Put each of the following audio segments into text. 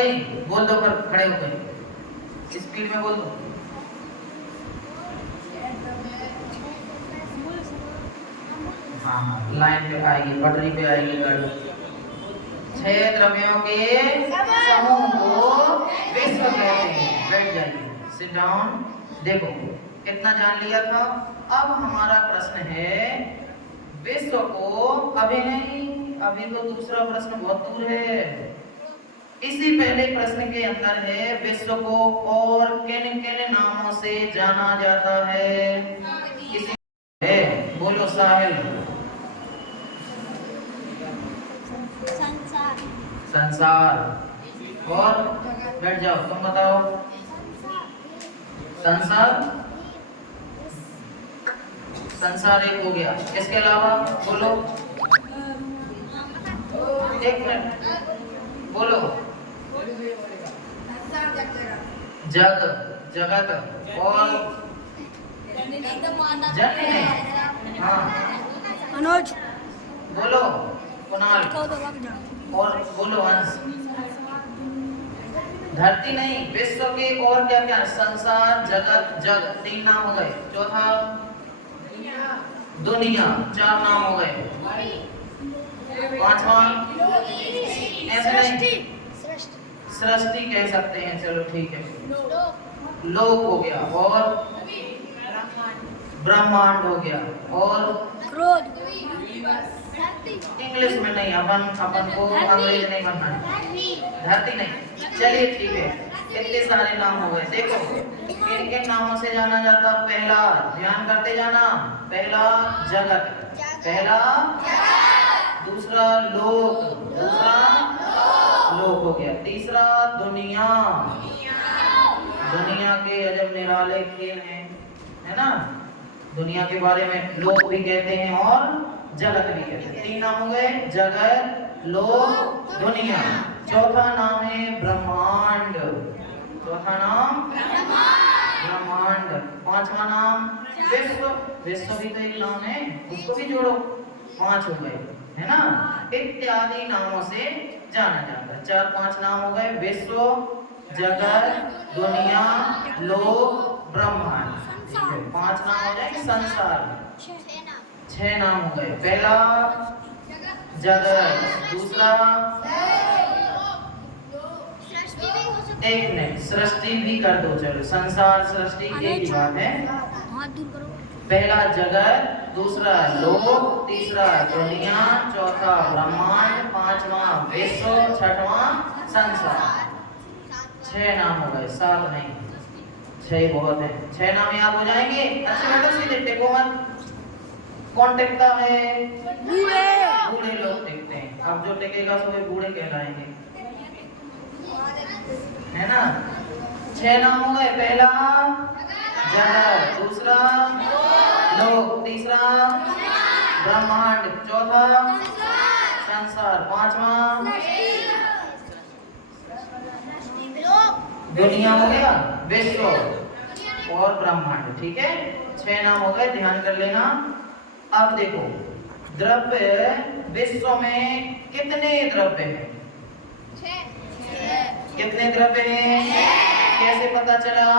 गई? बोल दो पर खड़े हो गए, स्पीड में बोल दो। हाँ, लाइन पे आएगी, पटरी पे आएगी गाड़ी। 6 द्रव्यों के समूह को विश्व कहते हैं। बैठ जाइए, सिट डाउन। देखो कितना जान लिया था। अब हमारा प्रश्न है विश्व को, अभी नहीं, अभी तो दूसरा प्रश्न बहुत दूर है। इसी पहले प्रश्न के अंदर है विश्व को और किन किन नामों से जाना जाता है? किसी है? बोलो साहिल। संसार। और बैठ जाओ, तुम बताओ। संसार, संसार एक हो गया। इसके अलावा बोलो, एक मिनट बोलो। जग, जगत और जन नहीं। हाँ मनोज बोलो, कुणाल। और बोलो अंश। धरती नहीं, विश्व के और क्या क्या? संसार, जगत, जग, 3 नाम हो गए। चौथा दुनिया, 4 नाम हो गए। 5वां ऐसे नहीं, सृष्टि कह सकते हैं, चलो ठीक है। लोक हो गया और ब्रह्मांड हो गया और इंग्लिश में नहीं, अपन को अंग्रेज नहीं बनना है। धरती नहीं, चलिए ठीक है। इतने सारे नाम हो गए। देखो किन किन नामों से जाना जाता? पहला, ध्यान करते जाना, पहला जगत, पहला दूसरा लोक, दूसरा लोक हो गया। तीसरा दुनिया, दुनिया के अजब निराले खेल हैं, है ना? दुनिया के बारे में लोक भी कहते हैं और जगत भी कहते हैं। 3 नाम हो गए, जगत, लोक, दुनिया। चौथा नाम है ब्रह्मांड। चौथा नाम ब्रह्मांड। 5वां नाम विश्व, विश्व भी तो एक नाम है, उसको भी जोड़ो। 5 हो गए, है ना? इत्यादि नामों से जाना जाता है। 4-5 नाम हो गए, विश्व, जगत, दुनिया, लोक, ब्रह्मांड। 5 नाम हो जाएंगे। संसार 6 नाम हो गए। पहला जगत, दूसरा एक मिनट, सृष्टि भी कर दो, चलो। संसार सृष्टि एक ही बात है। पहला जगत, दूसरा लोक, तीसरा दुनिया, चौथा ब्रह्मांड, 5वां विश्व, 6वां संसार। 6 नाम हो गए, 7 नहीं, 6 बहुत है। 6 नाम याद हो जाएंगे। अच्छे बैठो, सीधे टेको मत। कौन टिकता है? बूढ़े। बूढ़े लोग टिकते हैं। अब जो टिकेगा सो वे बूढ़े कहलाएंगे, है ना? 6 नाम हो गए। पहला जगत, दूसरा लोक, तीसरा ब्रह्मांड, चौथा संसार, 5वां दुनिया हो गया, विश्व और ब्रह्मांड। ठीक है, 6 नाम हो गए, ध्यान कर लेना। अब देखो द्रव्य, विश्व में कितने द्रव्य हैं? 6। कितने द्रव्य हैं? कैसे पता चला?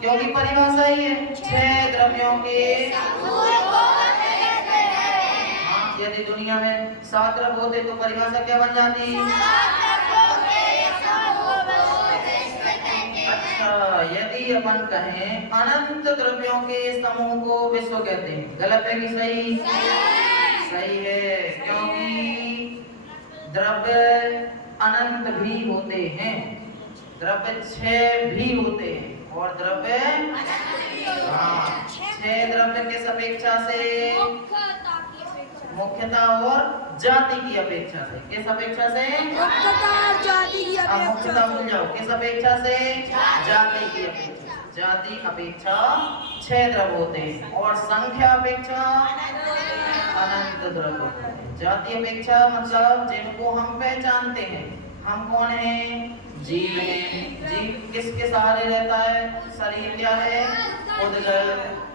क्योंकि परिभाषा ही है, 6 द्रव्यों के। हाँ, यदि दुनिया में 7 द्रव्य होते तो परिभाषा क्या बन जाती? अच्छा, यदि अपन कहें अनंत द्रव्यों के समूह को विश्व कहते हैं, गलत है कि सही? सही है, क्योंकि द्रव्य अनंत भी होते हैं, द्रव्य 6 भी होते हैं और द्रव्य 6 द्रव्य के अपेक्षा से, मुख्यता और जाति की अपेक्षा से। किस अपेक्षा से? मुख्यता और जाति की अपेक्षा। मुख्यता भूल जाओ, किस अपेक्षा से? जाति की अपेक्षा। जाति अपेक्षा 6 द्रव्य होते हैं और संख्या अपेक्षा अनंत द्रव्य होते हैं। जाति अपेक्षा मतलब जिनको हम पहचानते हैं। हम कौन हैं? जीव हैं। जीव किसके सहारे रहता है? शरीर क्या है? उद्गल।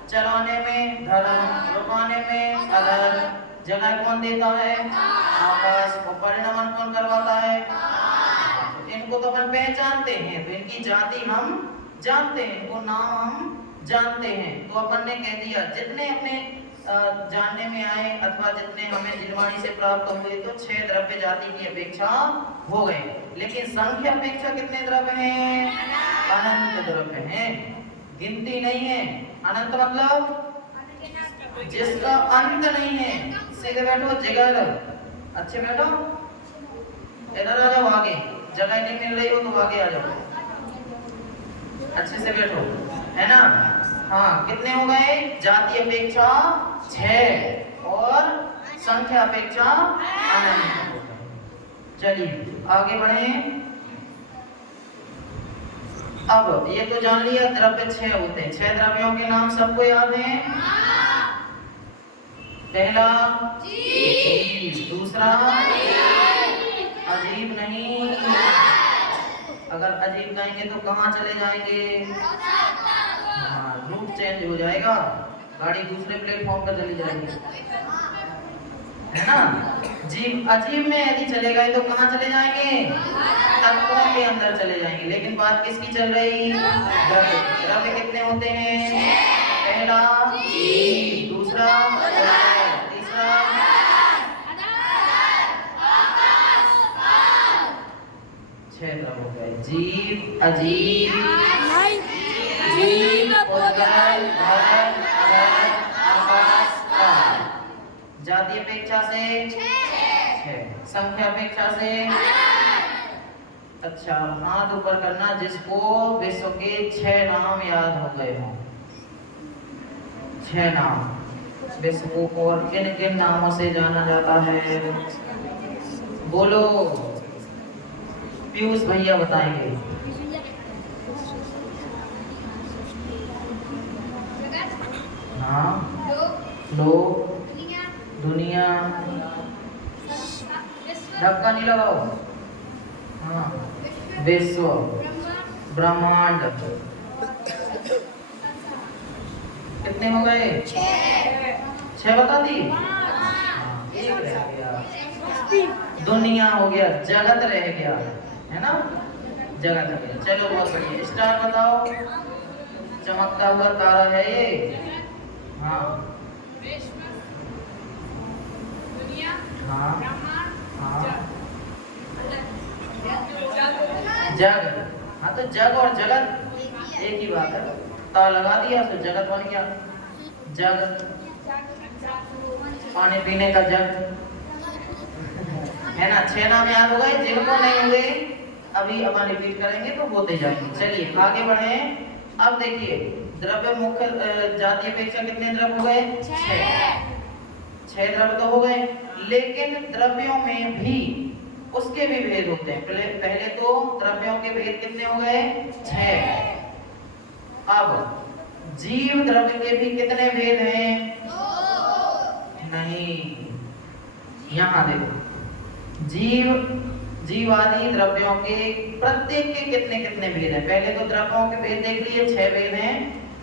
चलाने में धर्म, रुकाने में अधर। जगह कौन देता है? आकाश। और परिणमन कौन करवाता है? इन इनको तो अपन पहचानते हैं, तो इनकी जाति हम जानते हैं, इनको नाम हम जानते हैं। तो अपन ने कह दिया जितने अपने जानने में आए अथवा जितने हमें जिनवाणी से प्राप्त हुए, तो 6 द्रव्य जाति की अपेक्षा हो गए। लेकिन संख्या अपेक्षा कितने द्रव्य हैं? अनंत द्रव्य हैं, गिनती नहीं है। अनंत मतलब जिसका अंत नहीं है। सीधे बैठो जिगर, अच्छे बैठो, इधर आ जाओ, आगे जगह नहीं मिल रही हो तो आगे आ जाओ, अच्छे से बैठो, है ना। हाँ, कितने हो गए? जाति अपेक्षा 6 और संख्या अपेक्षा अनंत। चलिए आगे बढ़े। अब ये तो जान लिया द्रव्य 6 होते हैं। 6 द्रव्यों के नाम सबको याद हैं? पहला जीव, दूसरा अजीब नहीं, अगर अजीब कहेंगे तो कहाँ चले जाएंगे? हाँ, रूट चेंज हो जाएगा, गाड़ी दूसरे प्लेटफॉर्म पर चली जाएगी, है ना। जीव अजीब में यदि चले गए तो कहाँ चले जाएंगे? तत्वों के अंदर चले जाएंगे। लेकिन बात किसकी चल रही? द्रव्य। द्रव्य कितने होते हैं? पहला जीव, दूसरा तीसरा छह द्रव्य हो गए। जीव, अजीब, जीव, उद्गल, धर्म, अगर, आकाश, काल। जाति अपेक्षा से 6, संख्या अपेक्षा से। अच्छा, हाथ ऊपर करना जिसको विश्व के 6 नाम याद हो गए हों। 6 नाम विश्व को और किन किन नामों से जाना जाता है? बोलो, पीयूष भैया बताएंगे। हाँ, लोग, दुनिया, धक्का नहीं लगाओ। हाँ, विश्व, ब्रह्मांड। कितने हो गए? 6 बता दी। एक रह गया, दुनिया हो गया, जगत रह गया, है ना, जगत हो गया। चलो बहुत बढ़िया। स्टार बताओ, चमकता हुआ तारा है ये। हाँ हाँ हाँ, जग। हाँ, तो जग और जगत एक ही बात है। ता लगा दिया तो जगत बन गया। जग, पानी पीने का जग, है ना। 6 नाम याद हो गए। जिनको नहीं हुए अभी अपन रिपीट करेंगे तो होते जाएंगे। चलिए आगे बढ़े। अब देखिए, द्रव्य मुख्य जाति अपेक्षा कितने द्रव्य हो गए? 6 द्रव्य तो हो गए। लेकिन द्रव्यों में भी उसके भी भेद होते हैं। पहले तो द्रव्यों के भेद कितने हो गए? 6। अब जीव द्रव्य के भी कितने भेद हैं? 2। नहीं, यहाँ देखो, जीवादि द्रव्यों के प्रत्येक के कितने कितने भेद हैं। पहले तो द्रव्यों के भेद देख लिए, 6 भेद हैं।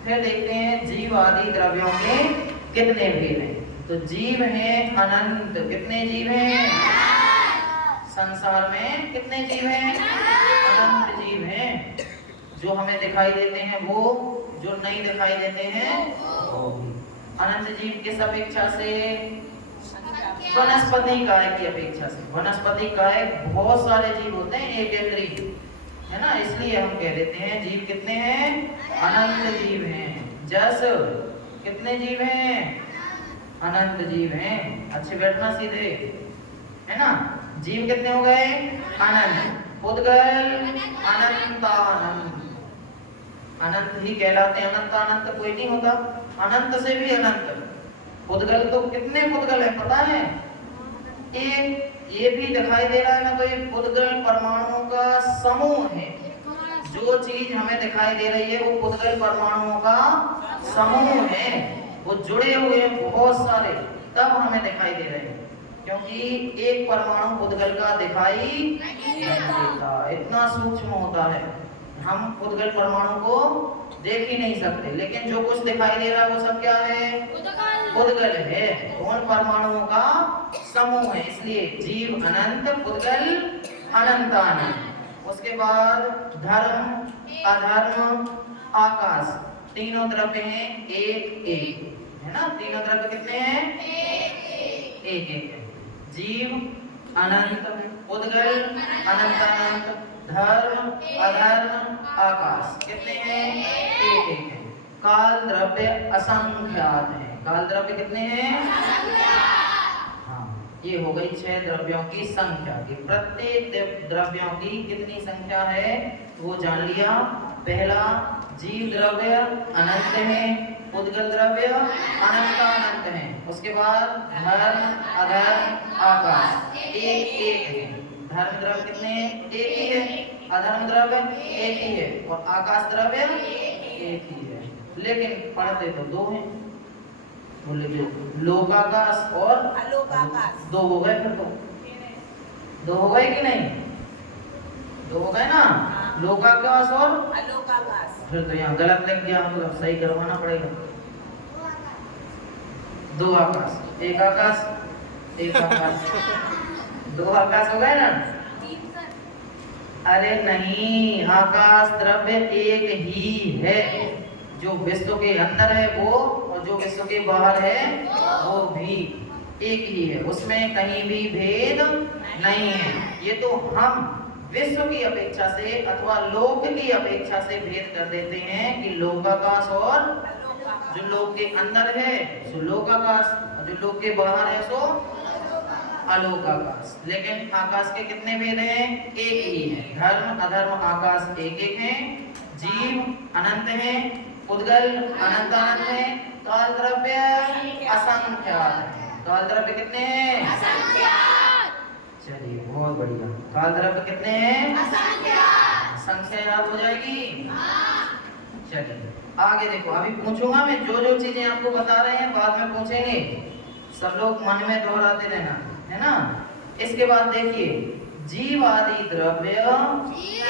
फिर देखते हैं जीवादि द्रव्यों के कितने भेद हैं। तो जीव हैं अनंत। कितने जीव हैं संसार में? कितने जीव हैं? अनंत जीव हैं। जो हमें दिखाई देते हैं वो, जो नहीं दिखाई देते हैं वो। अनंत जीव किस अपेक्षा से? वनस्पति काय की अपेक्षा से। वनस्पति काय बहुत सारे जीव होते हैं, एक इंद्रिय, है ना, इसलिए हम कह देते हैं जीव कितने हैं? अनंत जीव हैं। जस कितने जीव हैं? अनंत जीव हैं। अच्छे बैठना सीधे, है ना। जीव कितने हो गए? अनंत। उद्गल अनंतानंत। अनंत ही कहलाते हैं, अनंत अनंत कोई नहीं होता। अनंत से भी अनंत। उद्गल तो कितने उद्गल है पता है? एक ये भी दिखाई दे रहा है ना, तो ये उद्गल परमाणुओं का समूह है। जो चीज हमें दिखाई दे रही है वो उद्गल परमाणुओं का समूह है। वो जुड़े हुए हैं बहुत सारे, तब हमें दिखाई दे रहे हैं। क्योंकि एक परमाणु उद्गल का दिखाई नहीं देता, इतना सूक्ष्म होता है, हम उद्गल परमाणु को देख ही नहीं सकते। लेकिन जो कुछ दिखाई दे रहा है वो सब क्या है? उद्गल है। उन परमाणुओं का समूह है। इसलिए जीव अनंत, उद्गल अनंतानंत। उसके बाद धर्म, अधर्म, आकाश, तीनों द्रव्य हैं एक एक, है ना। तीनों द्रव्य कितने हैं? एक एक है। जीव, अनंत, उद्गल, अनंत अनंत, धर्म, अधर्म, आकाश, कितने हैं? एक एक है। काल द्रव्य असंख्यात है। काल द्रव्य कितने हैं? ये हो गई 6 द्रव्यों की संख्या की। प्रत्येक द्रव्यों की कितनी संख्या है वो जान लिया। पहला, जीव द्रव्य अनंत है, उद्गल द्रव्य अनंत अनंत है। उसके बाद धर्म, अधर्म, आकाश, एक एक है। धर्म द्रव्य कितने? एक ही है। अधर्म द्रव्य एक ही है और आकाश द्रव्य एक ही है। लेकिन पढ़ते तो दो हैं। बोले जो लोकाकाश और अलोकाकाश। दो हो गए। फिर तो दो हो गए कि नहीं? दो हो गए ना। लोकाकाश और अलोकाकाश। फिर तो यहाँ गलत लग गया, मतलब सही करवाना पड़ेगा। दो आकाश, एक आकाश, एक आकाश, दो आकाश हो गए ना। अरे नहीं, आकाश द्रव्य एक ही है। जो विश्व के अंदर है वो और जो विश्व के बाहर है वो भी एक ही है। उसमें कहीं भी भेद नहीं है। ये तो हम विश्व की अपेक्षा से अथवा लोक की अपेक्षा से भेद कर देते हैं कि लोकाकाश और जो लोक के अंदर है सो लोकाकाश और जो लोक के बाहर है सो अलोकाकाश। लेकिन आकाश के कितने भेद हैं? एक ही है। धर्म, अधर्म, आकाश एक एक है। जीव अनंत है, उद्गल अनंत अनंत है, काल द्रव्य असंख्यात है। काल द्रव्य कितने हैं? असंख्यात। चलिए बहुत बढ़िया। काल द्रव्य कितने हैं? असंख्यात। संख्या याद हो जाएगी। चलिए आगे देखो, अभी पूछूंगा मैं जो जो चीजें आपको बता रहे हैं बाद में पूछेंगे। सब लोग मन में दोहराते रहना, है ना। इसके बाद देखिए, जीव आदि द्रव्य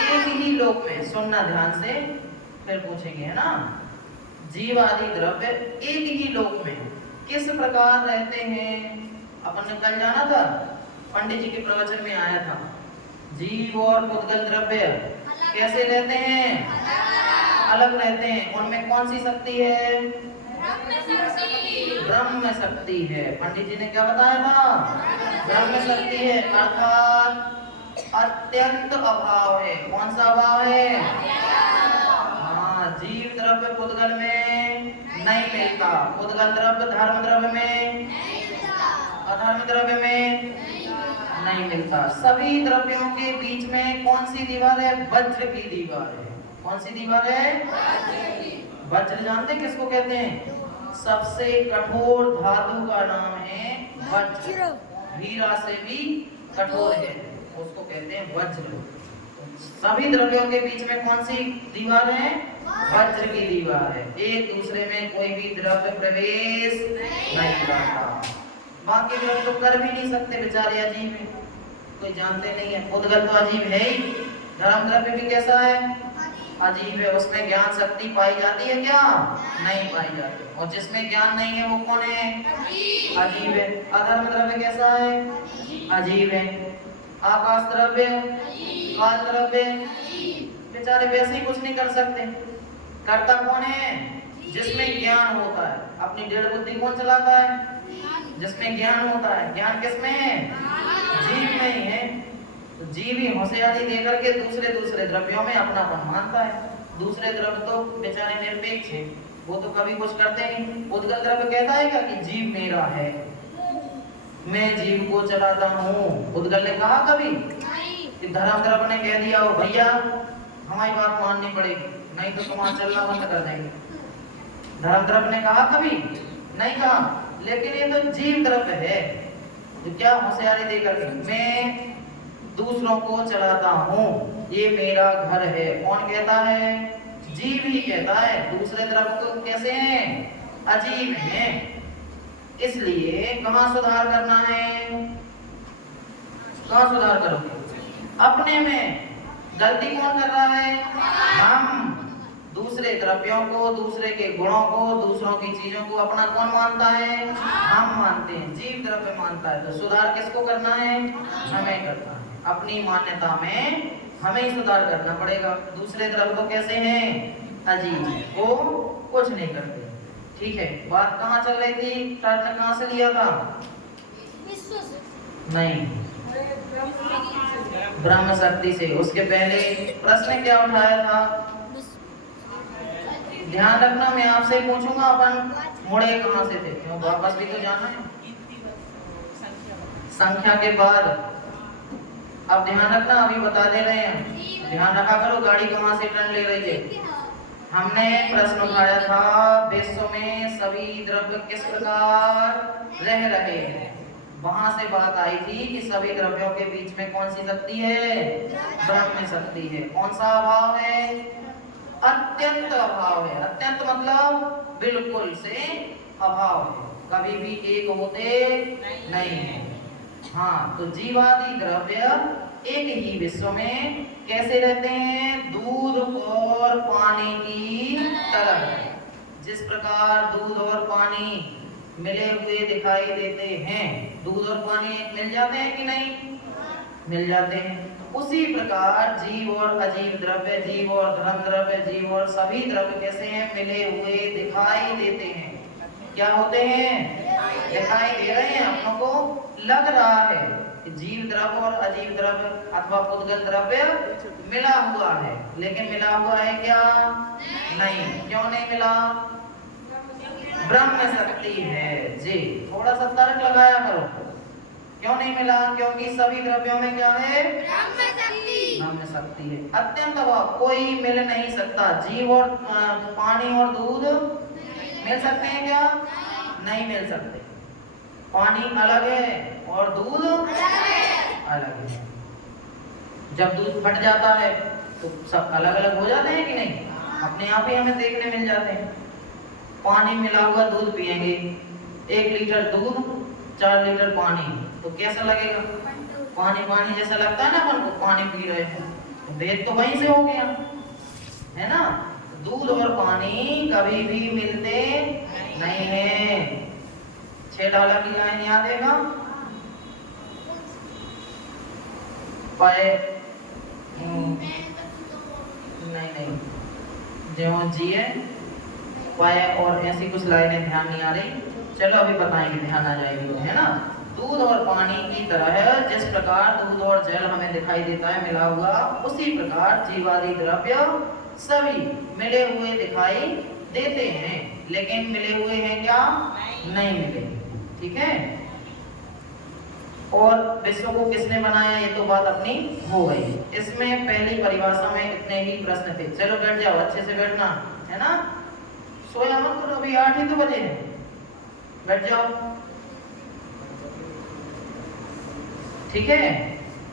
एक ही लोक में, सुनना ध्यान से फिर पूछेंगे, है ना। जीव आदि द्रव्य एक ही लोक में किस प्रकार रहते हैं? अपन ने कल जाना था, पंडित जी के प्रवचन में आया था। जीव और उद्गल द्रव्य कैसे रहते हैं? अलग रहते हैं। उनमें कौन सी शक्ति है? ब्रह्म शक्ति है। पंडित जी ने क्या बताया था? ब्रह्म शक्ति है, अर्थात अत्यंत अभाव है। कौन सा अभाव है? जीव द्रव्य उद्गल में नहीं मिलता, उद्गल द्रव्य धर्म द्रव्य में, अधर्म द्रव्य में नहीं मिलता। सभी द्रव्यों के बीच में कौन सी दीवार है? वज्र की दीवार है। कौन सी दीवार है? वज्र। जानते किसको कहते हैं? सबसे कठोर धातु का नाम है वज्र। हीरा से भी कठोर है, उसको कहते हैं वज्र। सभी द्रव्यों के बीच में कौन सी दीवार है? वज्र की दीवार है। एक दूसरे में कोई भी द्रव्य प्रवेश नहीं करता। बाकी द्रव्य तो कर भी नहीं सकते, बेचारे अजीब है, कोई जानते नहीं है। उद्गल तो अजीब है ही। धर्म द्रव्य भी कैसा है? अजीब है। उसमें ज्ञान शक्ति पाई जाती है क्या? नहीं पाई जाती। और जिसमें ज्ञान नहीं है वो कौन है? अजीब है। अधर्म द्रव्य कैसा है? अजीब है। आकाश द्रव्य, काल द्रव्य बेचारे वैसे ही कुछ नहीं कर सकते। करता कौन है? जिसमें ज्ञान होता है। अपनी डेढ़ बुद्धि कौन चलाता है? जिसमें ज्ञान होता है। ज्ञान किसमें है? जीव में ही है। तो जीव ही होशियारी देकर के दूसरे द्रव्यों में अपनापन मानता है। दूसरे द्रव्य तो बेचारे निरपेक्ष है, वो तो कभी कुछ करते नहीं। उद्गल द्रव्य कहता है क्या कि जीव मेरा है, मैं जीव को चलाता हूँ? उद्गल ने कहा कभी? कि धर्म द्रव्य ने कह दिया हो भैया हमारी बात माननी पड़ेगी, नहीं तो तुम्हारा चलना बंद कर देंगे। धर्म द्रव्य ने कहा कभी? नहीं कहा। लेकिन ये तो जीव द्रव्य है जो क्या होशियारी देकर के मैं दूसरों को चलाता हूँ, ये मेरा घर है। कौन कहता है? जीव ही कहता है। दूसरे द्रव्य तो कैसे हैं? अजीब हैं। इसलिए कहाँ सुधार करना है? कहाँ सुधार करोगे? अपने में। गलती कौन कर रहा है? हम। दूसरे द्रव्यों को, दूसरे के गुणों को, दूसरों की चीजों को अपना कौन मानता है? हम मानते हैं। जीव द्रव्य मानता है। तो सुधार किसको करना है? हमें करना है। अपनी मान्यता में हमें ही सुधार करना पड़ेगा। दूसरे द्रव्य तो कैसे हैं? अजीव, वो कुछ नहीं करते। ठीक है, बात कहाँ चल रही थी? टर्न कहाँ से लिया था? नहीं, ब्रह्म शक्ति से। उसके पहले प्रश्न क्या उठाया था? ध्यान रखना, मैं आपसे पूछूंगा अपन मुड़े कहाँ से थे, क्यों वापस भी तो जाना है। संख्या के बाद अब ध्यान रखना, अभी बता दे रहे हैं, ध्यान रखा करो गाड़ी कहाँ से टर्न ले रही है। हमने प्रश्न उठाया था विश्व में सभी द्रव्य किस प्रकार रह रहे हैं। वहां से बात आई थी कि सभी द्रव्यों के बीच में कौन सी शक्ति है? ब्रह्म शक्ति है। कौन सा अभाव है? अत्यंत अभाव है। अत्यंत मतलब बिल्कुल से अभाव है, कभी भी एक होते नहीं है। हाँ, तो जीवादि द्रव्य एक ही विश्व में कैसे रहते हैं? दूध और पानी की तरह। जिस प्रकार दूध और पानी मिले हुए दिखाई देते हैं, दूध और पानी मिल जाते हैं कि नहीं? मिल जाते हैं। उसी प्रकार जीव और अजीव द्रव्य, जीव और धर्म द्रव्य, जीव और सभी द्रव्य कैसे हैं? मिले हुए दिखाई देते हैं। क्या होते हैं? दिखाई दे रहे हैं। अपनों को लग रहा है कि जीव द्रव्य और अजीव द्रव्य अथवा पुद्गल द्रव्य मिला हुआ है, लेकिन मिला हुआ है क्या? नहीं। क्यों नहीं मिला? ब्रह्म शक्ति है जी। थोड़ा सा तर्क लगाया करो, क्यों नहीं मिला? क्योंकि सभी द्रव्यों में क्या है? ब्रह्म शक्ति है। अत्यंत अभाव, कोई मिल नहीं सकता। जीव और पानी और दूध मिल सकते हैं क्या? नहीं मिल सकते। पानी अलग है और दूध अलग है। जब दूध फट जाता है तो सब अलग अलग हो जाते हैं कि नहीं? अपने आप ही हमें देखने मिल जाते हैं। पानी मिला हुआ दूध पिएंगे, 1 लीटर दूध 4 लीटर पानी, तो कैसा लगेगा? पानी पानी जैसा लगता है ना अपन को, पानी पी रहे हैं। तो भेद तो वहीं से हो गया, है ना? दूध और पानी कभी भी मिलते नहीं है। 6 डाला की लाइन याद है ना? पाए नहीं जो जिए पाए, और ऐसी कुछ लाइनें ध्यान नहीं आ रही। चलो अभी बताएंगे, ध्यान आ जाएगी तो, है ना? दूध और पानी की तरह जिस प्रकार दूध और जल हमें दिखाई देता है मिला हुआ, उसी प्रकार जीवादि द्रव्य सभी मिले हुए दिखाई देते हैं, लेकिन मिले हुए हैं क्या? नहीं मिले। ठीक है, और विश्व को किसने बनाया, ये तो बात अपनी हो गई। इसमें पहली परिभाषा में इतने ही प्रश्न थे। चलो बैठ जाओ, अच्छे से बैठना, है ना? सोया मत करो, अभी 8 ही तो बजे हैं। बैठ जाओ, ठीक है?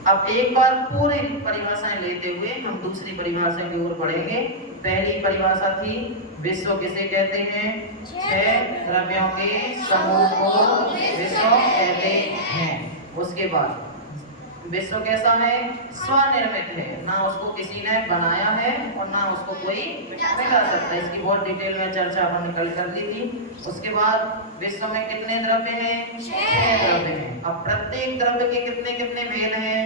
अब एक बार पूरी परिभाषाएं लेते हुए हम दूसरी परिभाषा की ओर बढ़ेंगे। पहली परिभाषा थी विश्व किसे कहते हैं? 6 द्रव्यों के समूह को विश्व कहते हैं। उसके बाद विश्व कैसा है? स्वनिर्मित है, ना उसको किसी ने बनाया है और ना उसको कोई मिटा सकता। इसकी बहुत डिटेल में चर्चा अपन कल कर ली थी। उसके बाद विश्व में कितने द्रव्य हैं? 6 द्रव्य हैं। अब प्रत्येक द्रव्य के कितने कितने भेद हैं?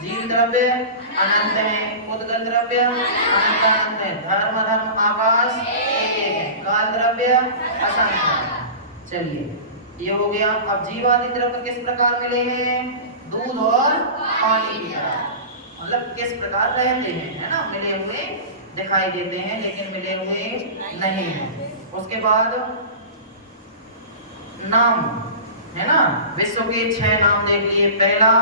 जीव द्रव्य अनंत है, पुद्गल द्रव्य अनंत अनंत है, धर्म धर्म आकाश एक एक है, काल द्रव्य असंख्य है। चलिए ये हो गया। अब जीवादि द्रव्य किस प्रकार मिले हैं? दूध और पानी की तरह, मतलब किस प्रकार रहते हैं, है ना? मिले हुए दिखाई देते हैं लेकिन मिले हुए नहीं हैं। उसके बाद नाम, है ना? विश्व के 6 नाम देख लिए। पहला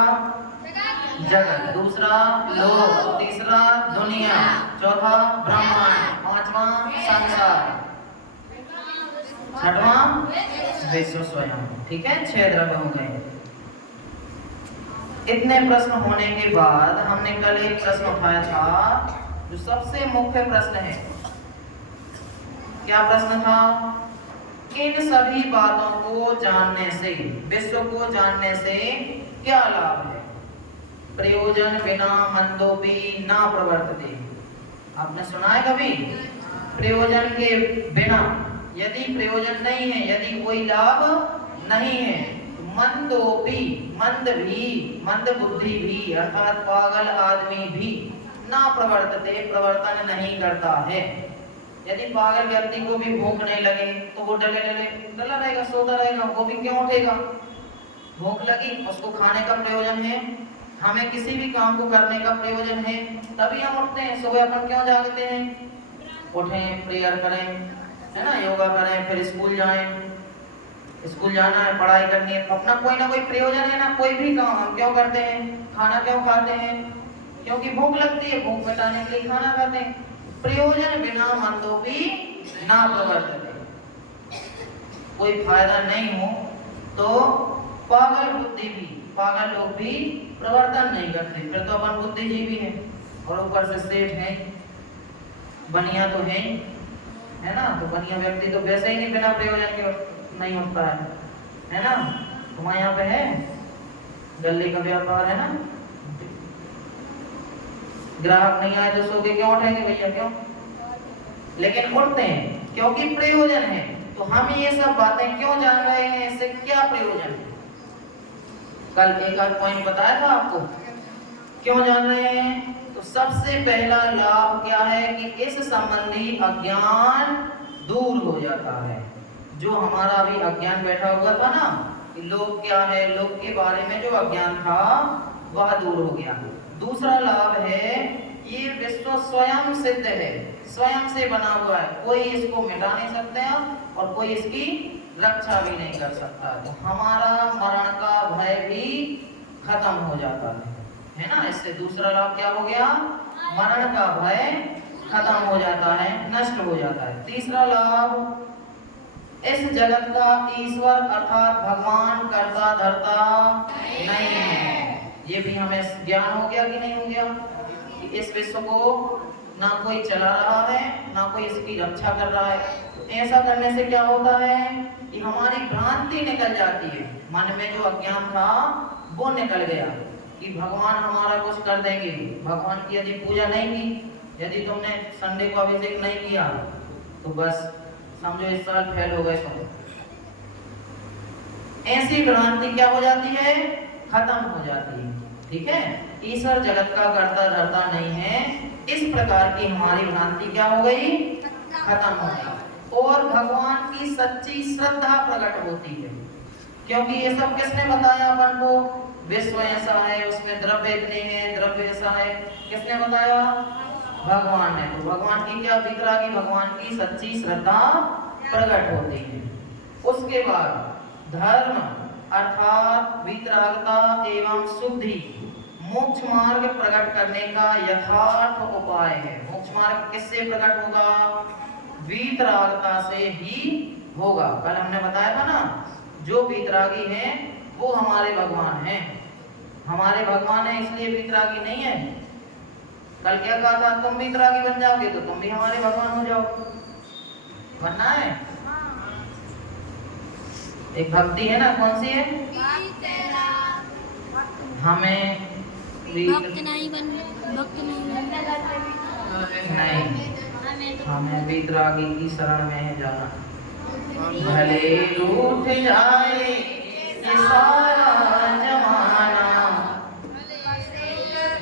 जगत, दूसरा लोक, तीसरा दुनिया, चौथा ब्रह्मांड, 5वां संसार, 6वां विश्व स्वयं। ठीक है, 6 द्रव्य हो गए। इतने प्रश्न होने के बाद हमने कल एक प्रश्न उठाया था जो सबसे मुख्य प्रश्न है। क्या प्रश्न था? इन सभी बातों को जानने से, विश्व को जानने से क्या लाभ है? प्रयोजन बिना मंदोपि ना प्रवर्तते। आपने सुना है कभी? प्रयोजन के बिना, यदि प्रयोजन नहीं है, यदि कोई लाभ नहीं है, मंदोपि, मंद भी, मंद बुद्धि भी, अर्थात पागल आदमी भी ना प्रवर्तते, प्रवर्तन नहीं करता है। यदि पागल व्यक्ति को भी भूख नहीं लगे तो वो डला रहेगा, सोता रहेगा, वो भी क्यों उठेगा? भूख लगी, उसको खाने का प्रयोजन है, हमें किसी भी काम को करने का प्रयोजन है, तभी हम उठते हैं। सुबह अपन क्यों जागते हैं? उठें, प्रेयर करें, है ना, योगा करें, फिर स्कूल जाएं, स्कूल जाना है, पढ़ाई करनी है, अपना कोई ना कोई प्रयोजन है ना। कोई भी काम हम क्यों करते हैं? खाना क्यों खाते हैं? क्योंकि भूख लगती है, भूख मिटाने के लिए खाना खाते हैं। प्रयोजन बिना मंदोपि ना प्रवर्तते, कोई फायदा नहीं हो तो पागल बुद्धि भी, पागल लोग भी प्रवर्तन नहीं करते। फिर तो अपन बुद्धिजीवी हैं और ऊपर से सेठ हैं, बनिया तो है ना। तो बनिया व्यक्ति तो वैसे ही नहीं बिना प्रयोजन के नहीं उठता है ना। तुम्हारे यहाँ पे है गल्ले का व्यापार, है ना, ग्राहक नहीं आए तो सो के क्यों उठेंगे भैया? क्यों? लेकिन उठते हैं क्योंकि प्रयोजन है। तो हम ये सब बातें क्यों जान रहे हैं? इससे क्या प्रयोजन है? कल एक आध पॉइंट बताया था आपको, क्यों जान रहे हैं? तो सबसे पहला लाभ क्या है कि इस संबंधी अज्ञान दूर हो जाता है। जो हमारा अभी अज्ञान बैठा हुआ था ना कि लोग क्या है, लोग के बारे में जो अज्ञान था वह दूर हो गया। दूसरा लाभ है, ये विश्व स्वयं सिद्ध है, स्वयं से बना हुआ है, कोई इसको मिटा नहीं सकते हैं और कोई इसकी रक्षा भी नहीं कर सकता। तो हमारा मरण का भय भी खत्म हो जाता है ना। इससे दूसरा लाभ क्या हो गया? मरण का भय खत्म हो जाता है, नष्ट हो जाता है। तीसरा लाभ, इस जगत का ईश्वर अर्थात भगवान कर्ता धर्ता नहीं है। ये भी हमें ज्ञान हो गया कि नहीं हो गया कि इस विश्व को ना कोई चला रहा है ना कोई इसकी रक्षा कर रहा है। तो ऐसा करने से क्या होता है कि हमारी भ्रांति निकल जाती है, मन में जो अज्ञान था वो निकल गया कि भगवान हमारा कुछ कर देंगे। भगवान की यदि पूजा नहीं की, यदि तुमने संडे को अभिषेक नहीं किया तो बस समझो इस साल फेल हो गए तुम। ऐसी भ्रांति क्या हो जाती है? खत्म हो जाती है। ठीक है, ईश्वर जगत का कर्ता धर्ता नहीं है, इस प्रकार की हमारी भ्रांति क्या हो गई? खत्म हो गई। और भगवान की सच्ची श्रद्धा प्रकट होती है, क्योंकि ये सब किसने बताया अपन को? विश्व ऐसा है, उसमें द्रव्य इतने हैं, द्रव्य ऐसा है, किसने बताया? भगवान ने। तो भगवान की क्या वितरागी, भगवान की सच्ची श्रद्धा प्रकट होती है। उसके बाद धर्म अर्थात वितरागता एवं शुद्धि मोक्ष मार्ग प्रकट करने का यथार्थ उपाय है। मोक्ष मार्ग किससे प्रकट होगा? वितरागता से ही होगा। कल हमने बताया था ना, जो वितरागी हैं वो हमारे भगवान हैं। हमारे भगवान है इसलिए वितरागी नहीं है। कल क्या कहा था? तुम वितरागी बन जाओगे तो तुम भी हमारे भगवान हो जाओ। बनना है? एक भक्ति है ना, कौन सी है? हमें भक्त नहीं बन नहीं, हमें वितरागी की शरण में जाना। भले रूठ जाए ये सारा जमाना,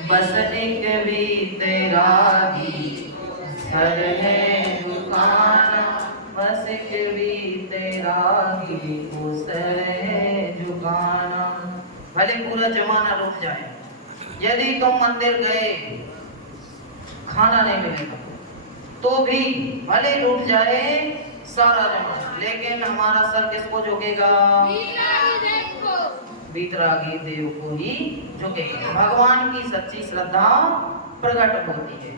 बस एक वितरागी सर है झुकाना, बस एक वितरागी को सर है झुकाना। भले पूरा जमाना रुक जाए, यदि तुम मंदिर गए खाना नहीं मिलेगा तो भी भले टूट जाए सारा जमाना, लेकिन हमारा सर किसको झुकेगा? वितरागी देव को ही झुकेगा। भगवान की सच्ची श्रद्धा प्रकट होती है।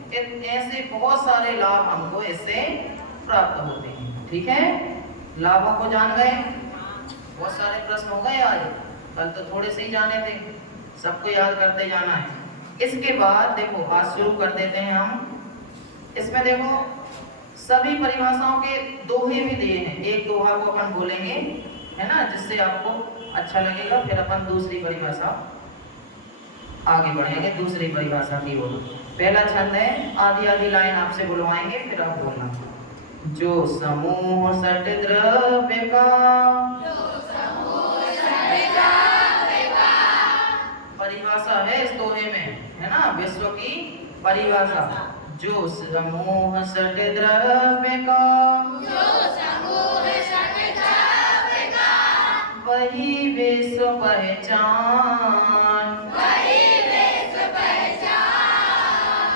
ऐसे बहुत सारे लाभ हमको इससे प्राप्त होते हैं। ठीक है, लाभों को जान गए? बहुत सारे प्रश्न हो गए आज, कल तो थोड़े से ही जाने थे, सबको याद करते जाना है। इसके बाद देखो, आज शुरू कर देते हैं हम। इसमें देखो सभी परिभाषाओं के दोहे भी दिए हैं। एक दोहा को अपन बोलेंगे, है ना, जिससे आपको अच्छा लगेगा। फिर अपन दूसरी परिभाषा आगे बढ़ेंगे, दूसरी परिभाषा की ओर। पहला छंद है, आधी आधी लाइन आपसे बुलवाएंगे, फिर आप बोलना। जो समूह सट द्रव्य का परिभाषा है इस दोहे में, है ना, विश्व की परिभाषा जो समूह षट द्रव्य का वही विश्व पहचान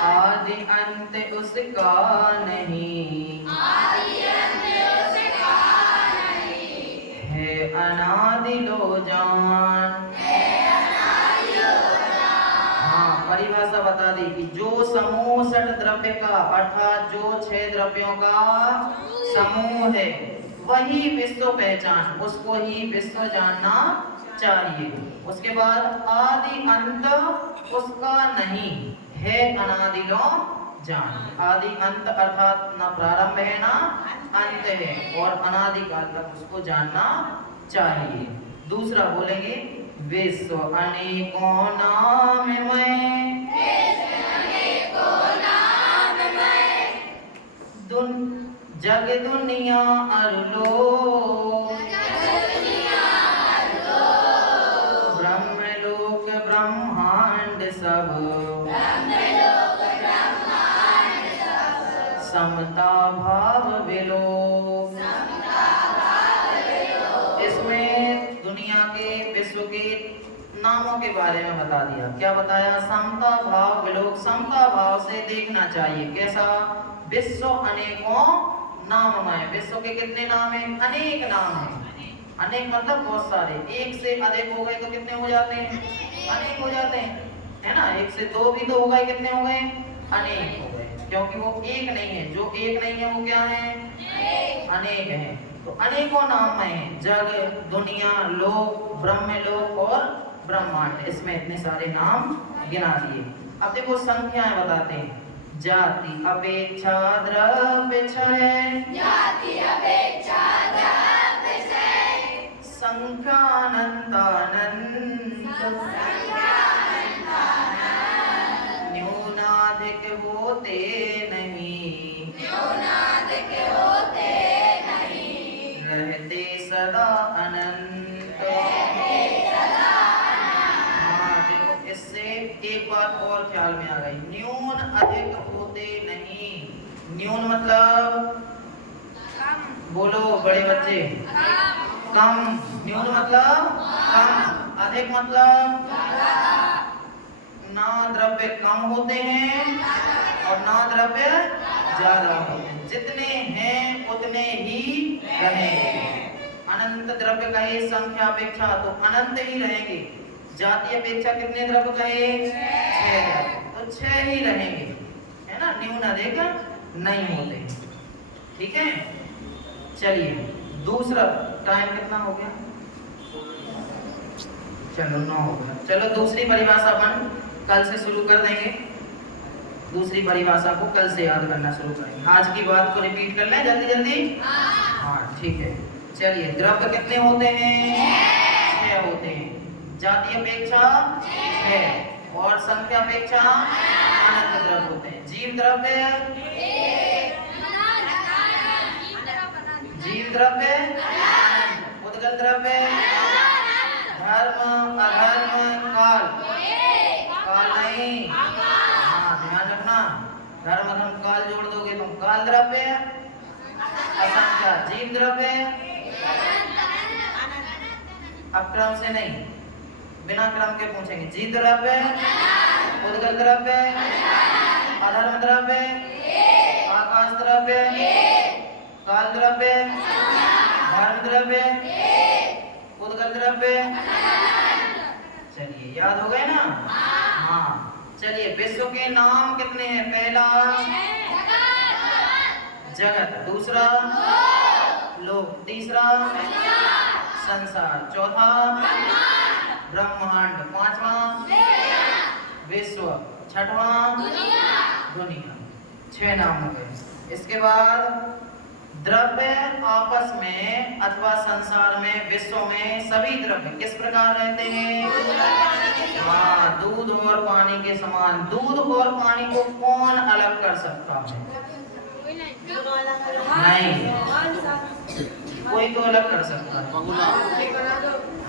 आदि अंत उसका नहीं है अनादि लो जान। हाँ, परिभाषा बता दी कि जो समूह षट द्रव्य का अर्थात जो 6 द्रव्यों का समूह है वही विश्व पहचान, उसको ही विश्व जानना चाहिए। उसके बाद आदि अंत उसका नहीं है अनादि लो जान। आदि अंत अर्थात ना प्रारंभ है ना अंत है और अनादि काल तक उसको जानना चाहिए। दूसरा बोलेंगे विश्व अनेकों नाममय जग दुनिया अरलोक ब्रह्मलोक ब्रह्मांड सब समता भाव विलोक। इसमें दुनिया के विश्व के नामों के बारे में बता दिया। क्या बताया? समता भाव विलोक। समता भाव से देखना चाहिए। कैसा? विश्व अनेकों नाममय। विश्व के कितने नाम हैं? अनेक नाम हैं। अनेक मतलब बहुत सारे। एक से अधिक हो गए तो कितने हो जाते हैं? अनेक हो जाते हैं, है ना। एक से दो भी तो हो गए, कितने हो गए? अनेक हो गए, क्योंकि वो एक नहीं है। जो एक नहीं है वो क्या है? अनेक है। तो अनेकों नाम हैं। जग, दुनिया, लोक, ब्रह्मलोक और ब्रह्मांड। इसमें इतने सारे नाम गिना दिए। अब देखो संख्याएं बताते हैं। जाति अपेक्षा द्रव्य छय संख्या अनंतानंत न्यूनाधिक होते नहीं रहते सदा अनंत। हाँ देखो, इससे एक बात और ख्याल में आ गई। न्यून अधिक होते नहीं। न्यून मतलब बोलो बड़े बच्चे, कम। न्यून मतलब कम, अधिक मतलब ना द्रव्य कम होते हैं और ना द्रव्य ज्यादा होते हैं। जितने हैं उतने ही रहेंगे। अनंत द्रव्य कहे संख्या अपेक्षा तो अनंत ही रहेंगे। जाति अपेक्षा कितने द्रव्य कहे? 6 तो 6 ही रहेंगे, है ना। न्यून अधिक नहीं होते। ठीक है, चलिए दूसरा। टाइम कितना हो गया? चलो 9 हो गया। चलो दूसरी परिभाषा अपन कल से शुरू कर देंगे। दूसरी परिभाषा को कल से याद करना शुरू करेंगे। आज की बात को रिपीट कर लें जल्दी जल्दी। हाँ ठीक है। चलिए, द्रव्य कितने होते हैं? 6 होते हैं। जाति अपेक्षा 6 और संख्या अपेक्षा अनंत द्रव्य होते हैं। जीव द्रव्य उद्गत द्रव्य धर्म अधर्म काल नहीं। हाँ ध्यान रखना, धर्म अधर्म काल जोड़ दोगे तुम। काल द्रव्य असंख्या, जीव द्रव्य अब क्रम से नहीं, बिना क्रम के पूछेंगे। जीव द्रव्य उद्गत द्रव्य अधर्म द्रव्य आकाश द्रव्य काल द्रव्य धर्म द्रव्य उद्गत द्रव्य। चलिए याद हो गए ना। हाँ चलिए, विश्व के नाम कितने हैं? पहला जगत, दूसरा लोक, तीसरा संसार, चौथा ब्रह्मांड, पांचवा विश्व, छठवां दुनिया। 6 नाम हो गए। इसके बाद द्रव्य आपस में अथवा संसार में, विश्व में सभी द्रव्य किस प्रकार रहते हैं? हाँ, दूध और पानी के समान। दूध और पानी को कौन अलग कर सकता है? नहीं, कोई तो अलग कर सकता है।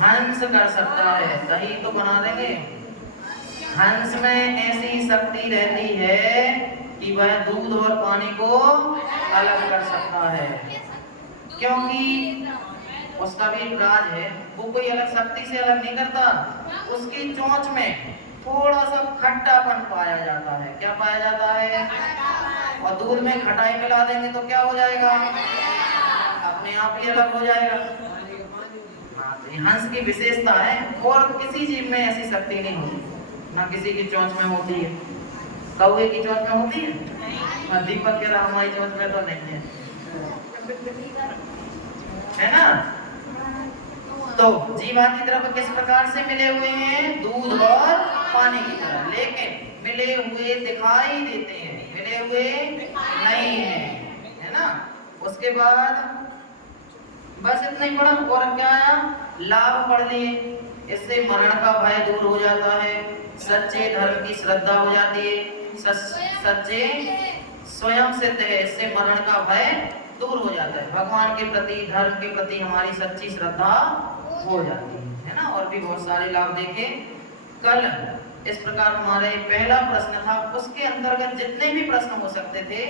हंस कर सकता है। दही तो बना देंगे, हंस में ऐसी शक्ति रहती है कि वह दूध और पानी को अलग कर सकता है, क्योंकि उसका भी एक राज है। वो कोई अलग शक्ति से अलग नहीं करता, उसकी चोंच में थोड़ा सा खट्टापन पाया जाता है। क्या पाया जाता है? और दूध में खटाई मिला देंगे तो क्या हो जाएगा? अपने आप ही अलग हो जाएगा। हाँ, तो ये हंस की विशेषता है, और किसी जीव में ऐसी शक्ति नहीं होती, ना किसी की चोंच में होती है। कौवे की चोंच में होती है? हाँ, दीपक के हमारी चोंच में तो नहीं है ना। तो जीवाती द्रव्य किस प्रकार से मिले हुए हैं? दूध और पानी की तरह, लेकिन मिले हुए दिखाई देते हैं, मिले हुए नहीं है, है ना। उसके बाद बस इतना ही पढ़ा, और क्या आया? लाभ पढ़ लिए। इससे मरण का भय दूर हो जाता है, सच्चे धर्म की श्रद्धा हो जाती है, सच्चे स्वयं सिद्ध है, इससे मरण का भय दूर हो जाता है, भगवान के प्रति, धर्म के प्रति हमारी सच्ची श्रद्धा हो जाती है ना। और भी बहुत सारे लाभ देखे कल। इस प्रकार हमारे पहला प्रश्न था, उसके अंतर्गत जितने भी प्रश्न हो सकते थे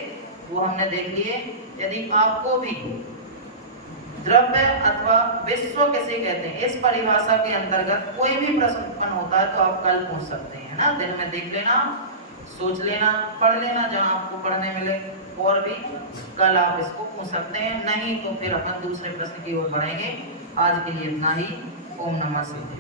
वो हमने देख लिए। यदि आपको भी द्रव्य अथवा विश्व किसे कहते हैं इस परिभाषा के अंतर्गत कोई भी प्रश्न उत्पन्न होता है तो आप कल पूछ सकते हैं ना। दिन में देख लेना, सोच लेना, पढ़ लेना जहां आपको पढ़ने मिले, और भी कल आप इसको पूछ सकते हैं। नहीं तो फिर अपन दूसरे प्रश्न की ओर बढ़ेंगे। आज के लिए इतना ही। ओम नमः शिवाय।